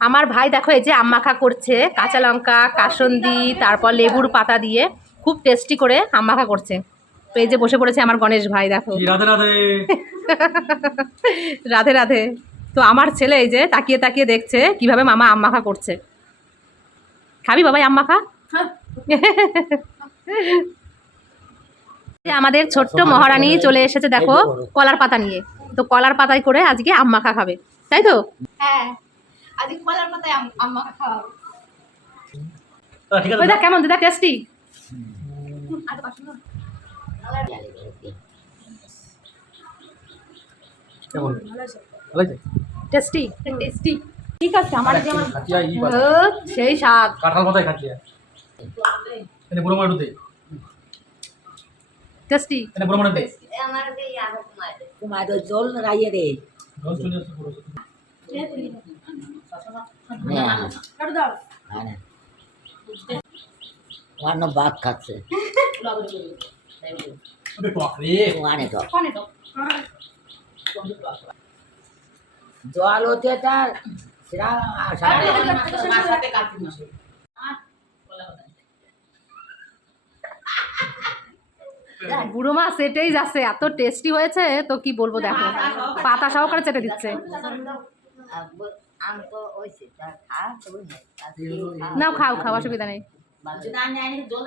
আমার ভাই দেখো এই যে আম মাখা করছে, কাঁচা লঙ্কা, কাসন্দি, তারপর লেবুর পাতা দিয়ে খুব টেস্টি করে আম মাখা করছে। তো এই যে বসে পড়েছে আমার গণেশ ভাই, দেখো। রাধে রাধে। রাধে রাধে। তো আমার ছেলে এই যে তাকিয়ে তাকিয়ে দেখছে কিভাবে মামা আম মাখা করছে। খাবি বাবাই আম মাখা? আমাদের ছোট্ট মহারানী চলে এসেছে দেখো কলার পাতা নিয়ে। তো কলার পাতায় করে আজকে আম মাখা খাবে, তাই তো? হ্যাঁ, আজকে কলার পাতায় আম মাখা খাওয়াবো। ঠিক আছে। ওই দেখ কেমন, দিদা টেস্টি। কেমন? ভালো আছে? Tasty tasty. ঠিক আছে, আমার যে আমার খাটিয়া ই বাস। সেই স্বাদ। কাঁঠাল মাথায় খাটিয়া। এনে বুড়ো মার দে। টেস্টি। এনে বুড়ো মার দে। আমার এই আরো তোমার তো জল রাইয়ে রে জল চলে আসছে পুরো। কাটো দাও। ওয়ানো ভাত খাচ্ছে ওরে বাপ রে। ওয়ানে তো কোনে তো? জল হতে তার সেটা বুড়ো মা সেটেই যাচ্ছে, এত টেস্টি হয়েছে তো কি বলবো, দেখো পাতা সহকারে চেটে দিচ্ছে। আম তো ওই খা নাও খাও খাও, অসুবিধা নেই। জল